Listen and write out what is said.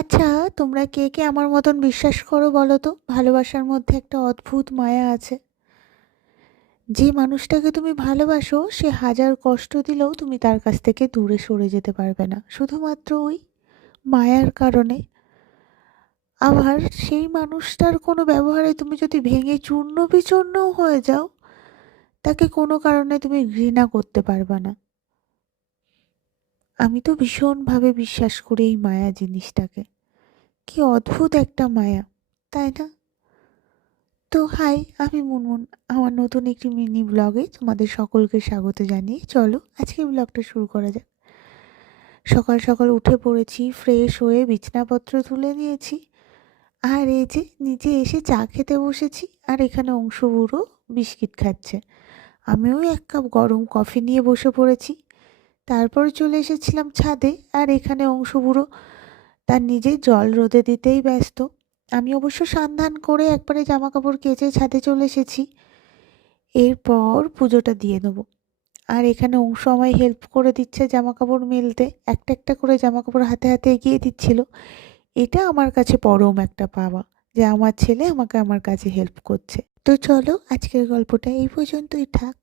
আচ্ছা, তোমরা কে, কে আমার মতন বিশ্বাস করো বলো তো? ভালোবাসার মধ্যে একটা অদ্ভুত মায়া আছে। যে মানুষটাকে তুমি ভালোবাসো সে হাজার কষ্ট দিলেও তুমি তার কাছ থেকে দূরে সরে যেতে পারবে না। শুধুমাত্র ওই মায়ার কারণে। আবার সেই মানুষটার কোনো ব্যবহারে তুমি যদি ভেঙে চূর্ণ-বিচূর্ণও হয়ে যাও, তাকে কোনো কারণে তুমি ঘৃণা করতে পারবা না। আমি তো ভীষণভাবে বিশ্বাস করি এই মায়া জিনিসটাকে। কি অদ্ভুত একটা মায়া, তাই না? তো হাই, আমি মুনমুন। আমার নতুন একটি মিনি ব্লগে তোমাদের সকলকে স্বাগত জানিয়ে চলো আজকের ব্লগটা শুরু করা যাক। সকাল সকাল উঠে পড়েছি, ফ্রেশ হয়ে বিছানাপত্র তুলে নিয়েছি। আর এই যে নিচে এসে চা খেতে বসেছি, আর এখানে অংশু বুড়ো বিস্কিট খাচ্ছে। আমিও এক কাপ গরম কফি নিয়ে বসে পড়েছি। তারপর চলে এসেছিলাম ছাদে, আর এখানে অংশু বুড়ো তার নিজের জল রোদে দিতেই ব্যস্ত। আমি অবশ্য স্নান করে একবারে জামা কাপড় কেচে ছাদে চলে এসেছি। এরপর পুজোটা দিয়ে দেবো। আর এখানে অংশু আমায় হেল্প করে দিচ্ছে জামা কাপড় মেলতে, একটা একটা করে জামা কাপড় হাতে হাতে এগিয়ে দিচ্ছিল। এটা আমার কাছে পরম একটা পাওয়া, যে আমার ছেলে আমাকে আমার কাজে হেল্প করছে। তো চলো আজকের গল্পটা এই পর্যন্তই থাক।